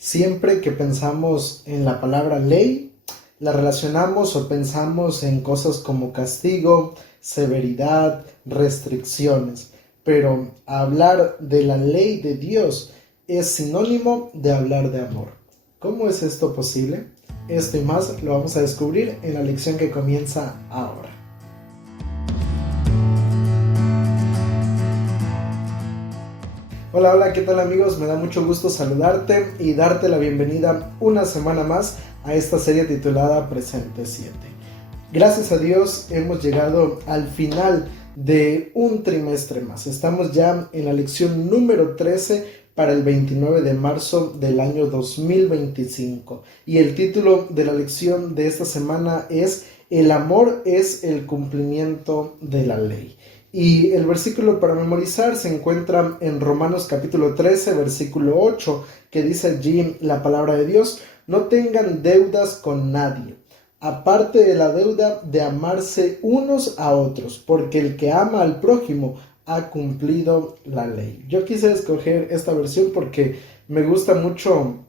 Siempre que pensamos en la palabra ley, la relacionamos o pensamos en cosas como castigo, severidad, restricciones. Pero hablar de la ley de Dios es sinónimo de hablar de amor. ¿Cómo es esto posible? Esto y más lo vamos a descubrir en la lección que comienza ahora. Hola, ¿qué tal amigos? Me da mucho gusto saludarte y darte la bienvenida una semana más a esta serie titulada Presente 7. Gracias a Dios hemos llegado al final de un trimestre más. Estamos ya en la lección número 13 para el 29 de marzo del año 2025. Y el título de la lección de esta semana es El amor es el cumplimiento de la ley. Y el versículo para memorizar se encuentra en Romanos capítulo 13, versículo 8, que dice allí la palabra de Dios: no tengan deudas con nadie, aparte de la deuda de amarse unos a otros, porque el que ama al prójimo ha cumplido la ley. Yo quise escoger esta versión porque me gusta mucho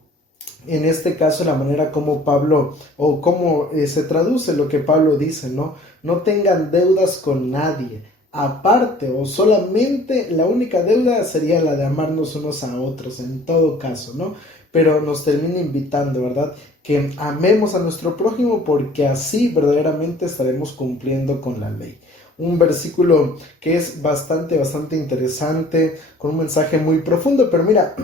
en este caso la manera como Pablo o cómo se traduce lo que Pablo dice, ¿no? No tengan deudas con nadie. Aparte o solamente la única deuda sería la de amarnos unos a otros en todo caso, ¿no? Pero nos termina invitando, ¿verdad? Que amemos a nuestro prójimo porque así verdaderamente estaremos cumpliendo con la ley. Un versículo que es bastante interesante, con un mensaje muy profundo. Pero mira,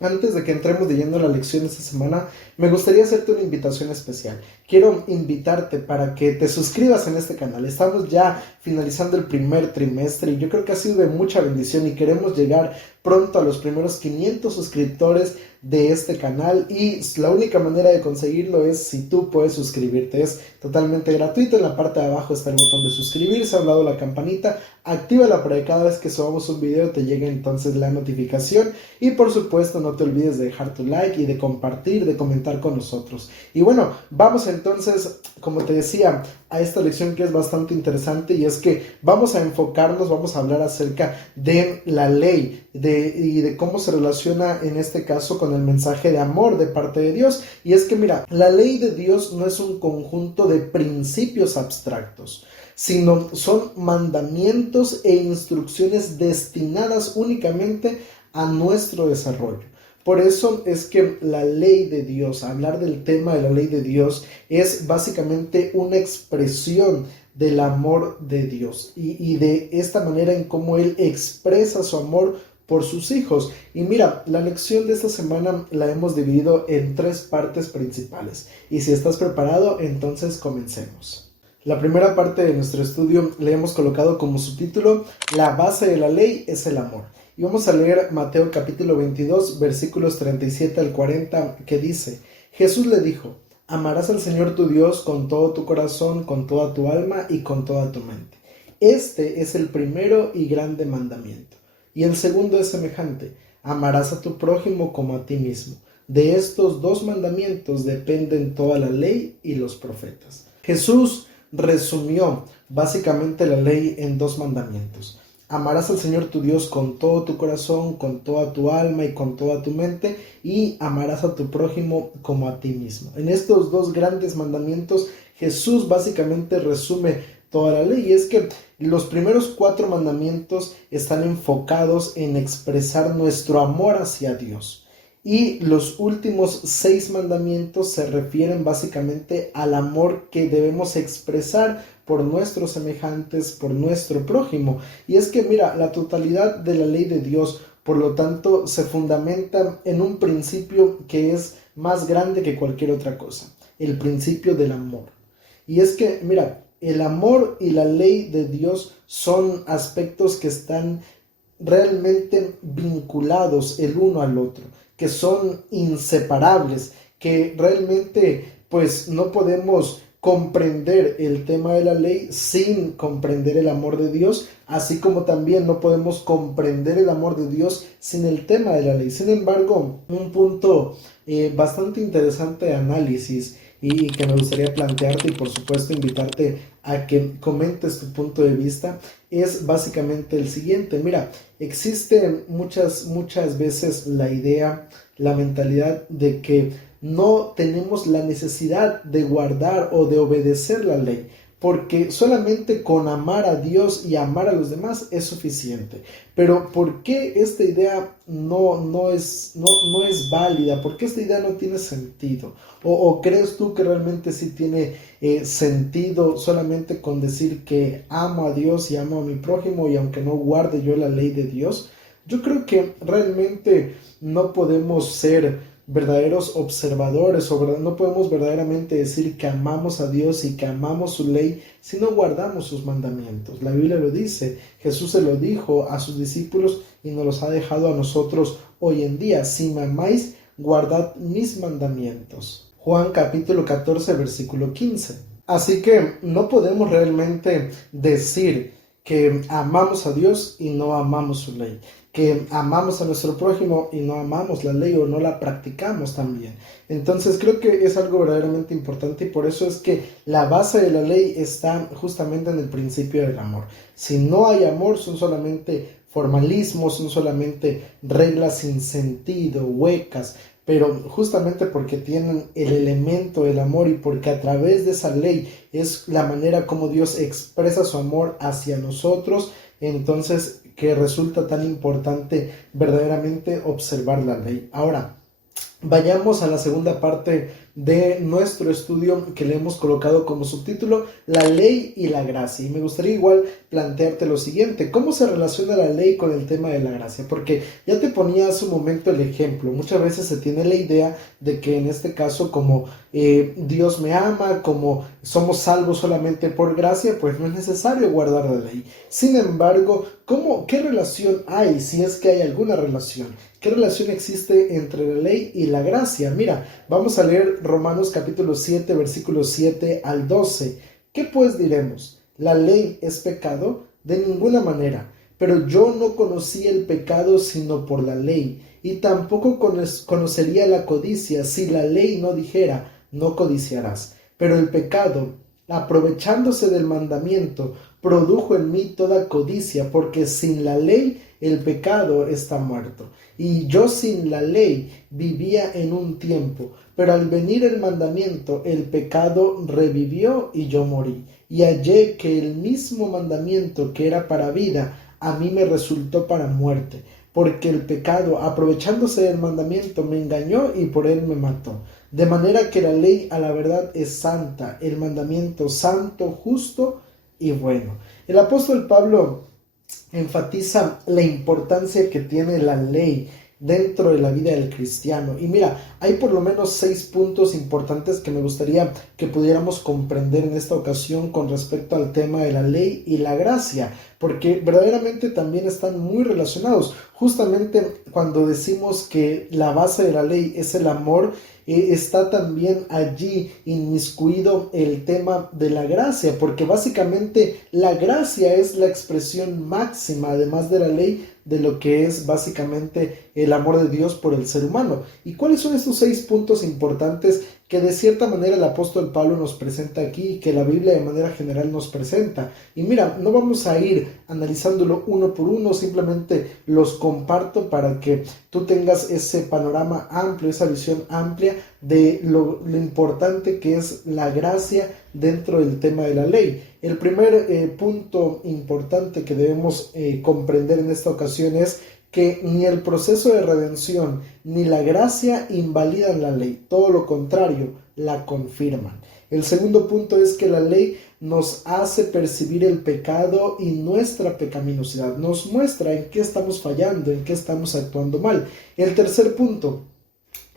antes de que entremos de lleno a la lección esta semana, me gustaría hacerte una invitación especial. Quiero invitarte para que te suscribas en este canal. Estamos ya finalizando el primer trimestre y yo creo que ha sido de mucha bendición y queremos llegar pronto a los primeros 500 suscriptores de este canal, y la única manera de conseguirlo es si tú puedes suscribirte. Es totalmente gratuito. En la parte de abajo está el botón de suscribirse, a un lado la campanita, actívala para que cada vez que subamos un video te llegue entonces la notificación. Y por supuesto no te olvides de dejar tu like y de compartir, de comentar con nosotros. Y bueno, vamos entonces, como te decía, a esta lección que es bastante interesante, y es que vamos a enfocarnos, vamos a hablar acerca de la ley y de cómo se relaciona en este caso con el mensaje de amor de parte de Dios. Y es que mira, la ley de Dios no es un conjunto de principios abstractos, sino son mandamientos e instrucciones destinadas únicamente a nuestro desarrollo. Por eso es que la ley de Dios, hablar del tema de la ley de Dios, es básicamente una expresión del amor de Dios y de esta manera en cómo Él expresa su amor por sus hijos. Y mira, la lección de esta semana la hemos dividido en 3 partes principales. Y si estás preparado, entonces comencemos. La primera parte de nuestro estudio le hemos colocado como subtítulo: la base de la ley es el amor. Y vamos a leer Mateo capítulo 22, versículos 37 al 40, que dice: Jesús le dijo: amarás al Señor tu Dios con todo tu corazón, con toda tu alma y con toda tu mente. Este es el primero y grande mandamiento. Y el segundo es semejante: amarás a tu prójimo como a ti mismo. De estos 2 mandamientos dependen toda la ley y los profetas. Jesús resumió básicamente la ley en 2 mandamientos. Amarás al Señor tu Dios con todo tu corazón, con toda tu alma y con toda tu mente, y amarás a tu prójimo como a ti mismo. En estos 2 grandes mandamientos, Jesús básicamente resume toda la ley. Y es que los primeros 4 mandamientos están enfocados en expresar nuestro amor hacia Dios. Y los últimos 6 mandamientos se refieren básicamente al amor que debemos expresar por nuestros semejantes, por nuestro prójimo. Y es que mira, la totalidad de la ley de Dios, por lo tanto, se fundamenta en un principio que es más grande que cualquier otra cosa: el principio del amor. Y es que mira, el amor y la ley de Dios son aspectos que están realmente vinculados el uno al otro, que son inseparables, que realmente pues no podemos comprender el tema de la ley sin comprender el amor de Dios, así como también no podemos comprender el amor de Dios sin el tema de la ley. Sin embargo, un punto bastante interesante de análisis y que me gustaría plantearte, y por supuesto invitarte a que comentes tu punto de vista, es básicamente el siguiente. Mira, existe muchas veces la idea la mentalidad de que no tenemos la necesidad de guardar o de obedecer la ley, porque solamente con amar a Dios y amar a los demás es suficiente. Pero ¿por qué esta idea no es válida? ¿Por qué esta idea no tiene sentido? ¿O crees tú que realmente sí tiene sentido solamente con decir que amo a Dios y amo a mi prójimo y aunque no guarde yo la ley de Dios? Yo creo que realmente no podemos ser verdaderos observadores o no podemos verdaderamente decir que amamos a Dios y que amamos su ley si no guardamos sus mandamientos. La Biblia lo dice, Jesús se lo dijo a sus discípulos y nos los ha dejado a nosotros hoy en día. Si me amáis, guardad mis mandamientos. Juan capítulo 14 versículo 15. Así que no podemos realmente decir que amamos a Dios y no amamos su ley, que amamos a nuestro prójimo y no amamos la ley o no la practicamos también. Entonces creo que es algo verdaderamente importante y por eso es que la base de la ley está justamente en el principio del amor. Si no hay amor, son solamente formalismos, son solamente reglas sin sentido, huecas, pero justamente porque tienen el elemento del amor y porque a través de esa ley es la manera como Dios expresa su amor hacia nosotros, entonces que resulta tan importante verdaderamente observar la ley. Ahora, vayamos a la segunda parte de nuestro estudio que le hemos colocado como subtítulo la ley y la gracia. Y me gustaría igual plantearte lo siguiente: ¿cómo se relaciona la ley con el tema de la gracia? Porque ya te ponía hace un momento el ejemplo. Muchas veces se tiene la idea de que en este caso como Dios me ama, como somos salvos solamente por gracia, pues no es necesario guardar la ley. Sin embargo, ¿qué relación hay? Si es que hay alguna relación. ¿Qué relación existe entre la ley y la gracia? Mira, vamos a leer Romanos capítulo 7, versículos 7 al 12. ¿Qué pues diremos? ¿La ley es pecado? De ninguna manera. Pero yo no conocí el pecado sino por la ley, y tampoco conocería la codicia si la ley no dijera, no codiciarás. Pero el pecado, aprovechándose del mandamiento, produjo en mí toda codicia, porque sin la ley el pecado está muerto. Y yo sin la ley vivía en un tiempo, pero al venir el mandamiento, el pecado revivió y yo morí. Y hallé que el mismo mandamiento que era para vida, a mí me resultó para muerte, porque el pecado, aprovechándose del mandamiento, me engañó y por él me mató. De manera que la ley a la verdad es santa, el mandamiento santo, justo y bueno. El apóstol Pablo enfatiza la importancia que tiene la ley dentro de la vida del cristiano. Y mira, hay por lo menos 6 puntos importantes que me gustaría que pudiéramos comprender en esta ocasión con respecto al tema de la ley y la gracia, porque verdaderamente también están muy relacionados. Justamente cuando decimos que la base de la ley es el amor, está también allí inmiscuido el tema de la gracia, porque básicamente la gracia es la expresión máxima, además de la ley, de lo que es básicamente el amor de Dios por el ser humano. ¿Y cuáles son estos 6 puntos importantes que de cierta manera el apóstol Pablo nos presenta aquí y que la Biblia de manera general nos presenta? Y mira, no vamos a ir analizándolo uno por uno, simplemente los comparto para que tú tengas ese panorama amplio, esa visión amplia de lo importante que es la gracia dentro del tema de la ley. El primer punto importante que debemos comprender en esta ocasión es que ni el proceso de redención ni la gracia invalidan la ley, todo lo contrario, la confirman. El segundo punto es que la ley nos hace percibir el pecado y nuestra pecaminosidad, nos muestra en qué estamos fallando, en qué estamos actuando mal. El tercer punto,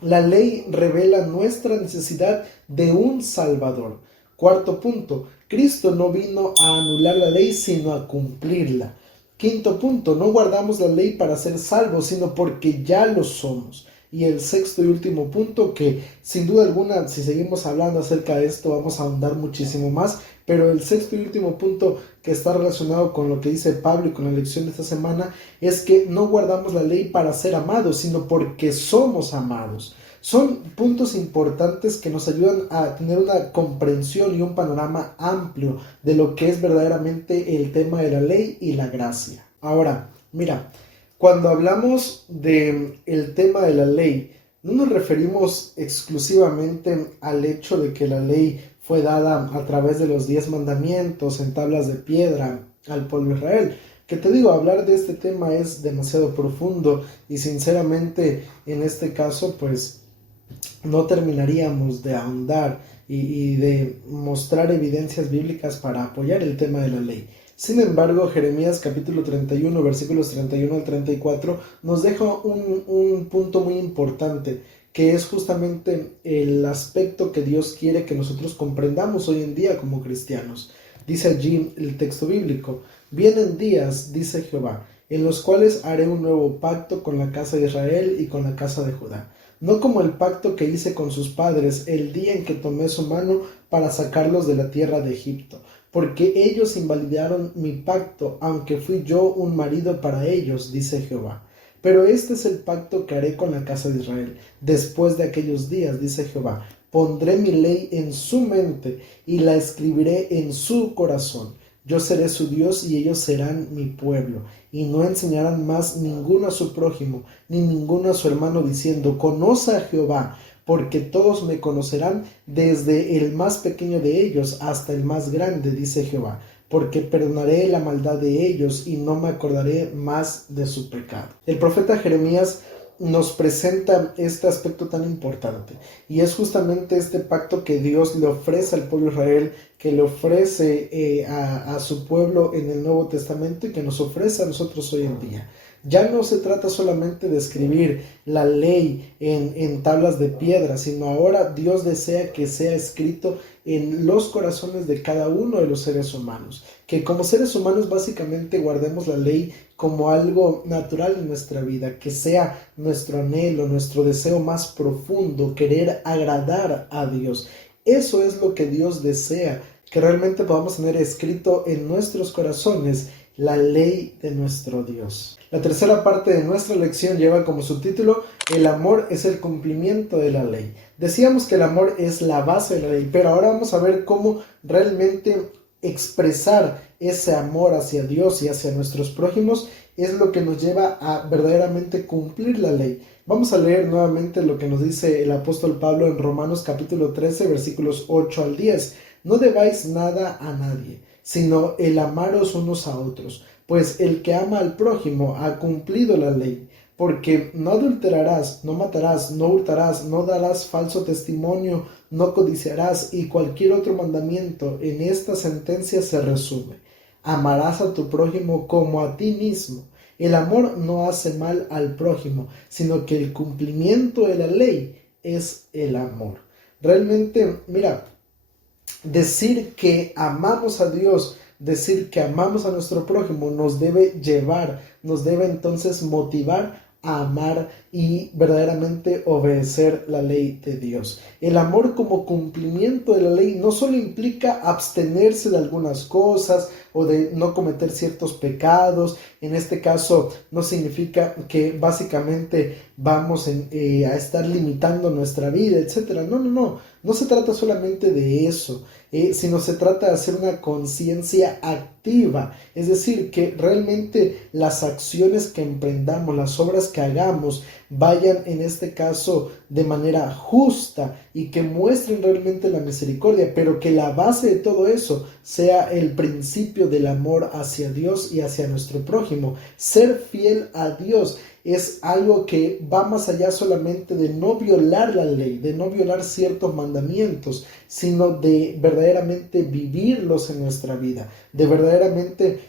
la ley revela nuestra necesidad de un Salvador. Cuarto punto, Cristo no vino a anular la ley, sino a cumplirla. Quinto punto, no guardamos la ley para ser salvos, sino porque ya lo somos. Y el sexto y último punto, que sin duda alguna, si seguimos hablando acerca de esto, vamos a ahondar muchísimo más, pero el sexto y último punto que está relacionado con lo que dice Pablo y con la lección de esta semana, es que no guardamos la ley para ser amados, sino porque somos amados. Son puntos importantes que nos ayudan a tener una comprensión y un panorama amplio de lo que es verdaderamente el tema de la ley y la gracia. Ahora, mira, cuando hablamos del tema de la ley, no nos referimos exclusivamente al hecho de que la ley fue dada a través de los 10 mandamientos en tablas de piedra al pueblo de Israel. Que te digo, hablar de este tema es demasiado profundo y sinceramente en este caso pues no terminaríamos de ahondar y de mostrar evidencias bíblicas para apoyar el tema de la ley. Sin embargo, Jeremías capítulo 31, versículos 31 al 34, nos deja un punto muy importante, que es justamente el aspecto que Dios quiere que nosotros comprendamos hoy en día como cristianos. Dice allí el texto bíblico: vienen días, dice Jehová, en los cuales haré un nuevo pacto con la casa de Israel y con la casa de Judá, no como el pacto que hice con sus padres el día en que tomé su mano para sacarlos de la tierra de Egipto, porque ellos invalidaron mi pacto, aunque fui yo un marido para ellos, dice Jehová. Pero este es el pacto que haré con la casa de Israel. Después de aquellos días, dice Jehová, pondré mi ley en su mente y la escribiré en su corazón. Yo seré su Dios y ellos serán mi pueblo. Y no enseñarán más ninguno a su prójimo, ni ninguno a su hermano, diciendo: conoce a Jehová, porque todos me conocerán, desde el más pequeño de ellos hasta el más grande, dice Jehová, porque perdonaré la maldad de ellos y no me acordaré más de su pecado. El profeta Jeremías nos presenta este aspecto tan importante, y es justamente este pacto que Dios le ofrece al pueblo de Israel, que le ofrece a su pueblo en el Nuevo Testamento y que nos ofrece a nosotros hoy en día. Ya no se trata solamente de escribir la ley en tablas de piedra, sino ahora Dios desea que sea escrito en los corazones de cada uno de los seres humanos. Que como seres humanos básicamente guardemos la ley como algo natural en nuestra vida, que sea nuestro anhelo, nuestro deseo más profundo, querer agradar a Dios. Eso es lo que Dios desea, que realmente podamos tener escrito en nuestros corazones la ley de nuestro Dios. La tercera parte de nuestra lección lleva como subtítulo: el amor es el cumplimiento de la ley. Decíamos que el amor es la base de la ley, pero ahora vamos a ver cómo realmente expresar ese amor hacia Dios y hacia nuestros prójimos es lo que nos lleva a verdaderamente cumplir la ley. Vamos a leer nuevamente lo que nos dice el apóstol Pablo en Romanos capítulo 13, versículos 8 al 10. No debáis nada a nadie, sino el amaros unos a otros, pues el que ama al prójimo ha cumplido la ley. Porque no adulterarás, no matarás, no hurtarás, no darás falso testimonio, no codiciarás, y cualquier otro mandamiento en esta sentencia se resume: amarás a tu prójimo como a ti mismo. El amor no hace mal al prójimo, sino que el cumplimiento de la ley es el amor. Realmente, mira, decir que amamos a Dios, decir que amamos a nuestro prójimo nos debe llevar, nos debe entonces motivar a amar y verdaderamente obedecer la ley de Dios. El amor como cumplimiento de la ley no solo implica abstenerse de algunas cosas o de no cometer ciertos pecados. En este caso no significa que básicamente vamos a estar limitando nuestra vida, etcétera. No se trata solamente de eso, sino se trata de hacer una conciencia activa, es decir, que realmente las acciones que emprendamos, las obras que hagamos, vayan en este caso de manera justa y que muestren realmente la misericordia, pero que la base de todo eso sea el principio del amor hacia Dios y hacia nuestro prójimo. Ser fiel a Dios es algo que va más allá solamente de no violar la ley, de no violar ciertos mandamientos, sino de verdaderamente vivirlos en nuestra vida, de verdaderamente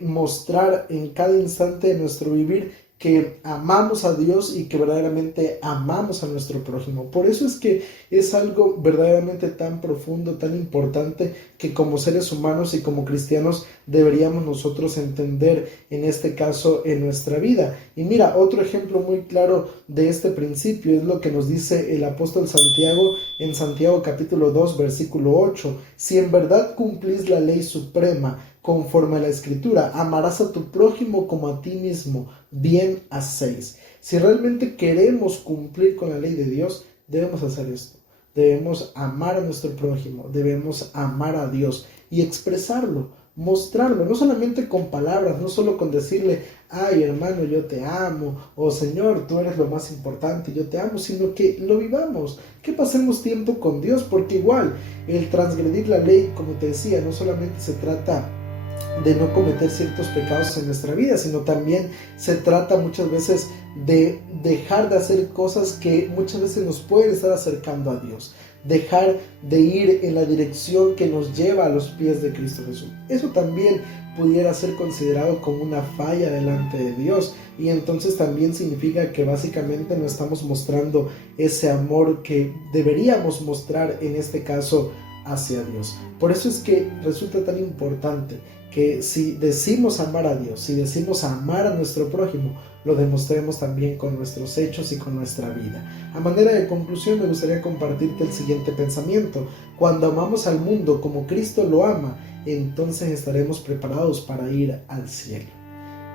mostrar en cada instante de nuestro vivir que amamos a Dios y que verdaderamente amamos a nuestro prójimo. Por eso es que es algo verdaderamente tan profundo, tan importante, que como seres humanos y como cristianos deberíamos nosotros entender en este caso en nuestra vida. Y mira, otro ejemplo muy claro de este principio es lo que nos dice el apóstol Santiago en Santiago capítulo 2 versículo 8. Si en verdad cumplís la ley suprema conforme a la escritura, amarás a tu prójimo como a ti mismo, bien hacéis. Si realmente queremos cumplir con la ley de Dios, debemos hacer esto. Debemos amar a nuestro prójimo, debemos amar a Dios y expresarlo, mostrarlo, no solamente con palabras, no solo con decirle: ay hermano, yo te amo, o Señor, tú eres lo más importante, yo te amo, sino que lo vivamos, que pasemos tiempo con Dios, porque igual el transgredir la ley, como te decía, no solamente se trata de no cometer ciertos pecados en nuestra vida, sino también se trata muchas veces de dejar de hacer cosas que muchas veces nos pueden estar acercando a Dios, dejar de ir en la dirección que nos lleva a los pies de Cristo Jesús. Eso también pudiera ser considerado como una falla delante de Dios, y entonces también significa que básicamente no estamos mostrando ese amor que deberíamos mostrar en este caso hacia Dios. Por eso es que resulta tan importante que si decimos amar a Dios, si decimos amar a nuestro prójimo, lo demostremos también con nuestros hechos y con nuestra vida. A manera de conclusión, me gustaría compartirte el siguiente pensamiento. Cuando amamos al mundo como Cristo lo ama, entonces estaremos preparados para ir al cielo.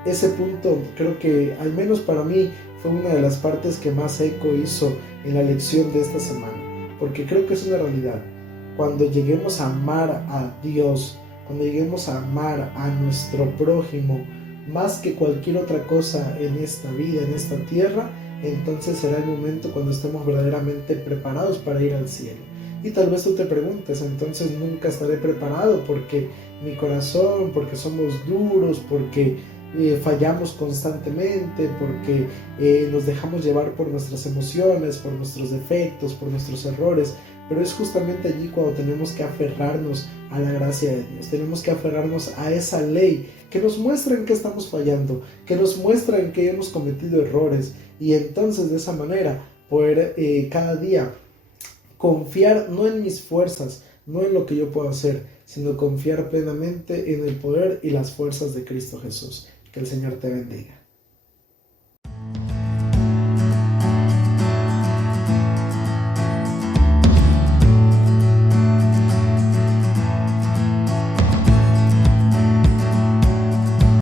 Ese punto creo que, al menos para mí, fue una de las partes que más eco hizo en la lección de esta semana, porque creo que es una realidad. Cuando lleguemos a amar a Dios, cuando lleguemos a amar a nuestro prójimo más que cualquier otra cosa en esta vida, en esta tierra, entonces será el momento cuando estemos verdaderamente preparados para ir al cielo. Y tal vez tú te preguntes, entonces nunca estaré preparado porque mi corazón, porque somos duros, porque fallamos constantemente, porque nos dejamos llevar por nuestras emociones, por nuestros defectos, por nuestros errores. Pero es justamente allí cuando tenemos que aferrarnos a la gracia de Dios. Tenemos que aferrarnos a esa ley que nos muestra en qué estamos fallando, que nos muestra en qué hemos cometido errores. Y entonces de esa manera poder cada día confiar no en mis fuerzas, no en lo que yo puedo hacer, sino confiar plenamente en el poder y las fuerzas de Cristo Jesús. Que el Señor te bendiga.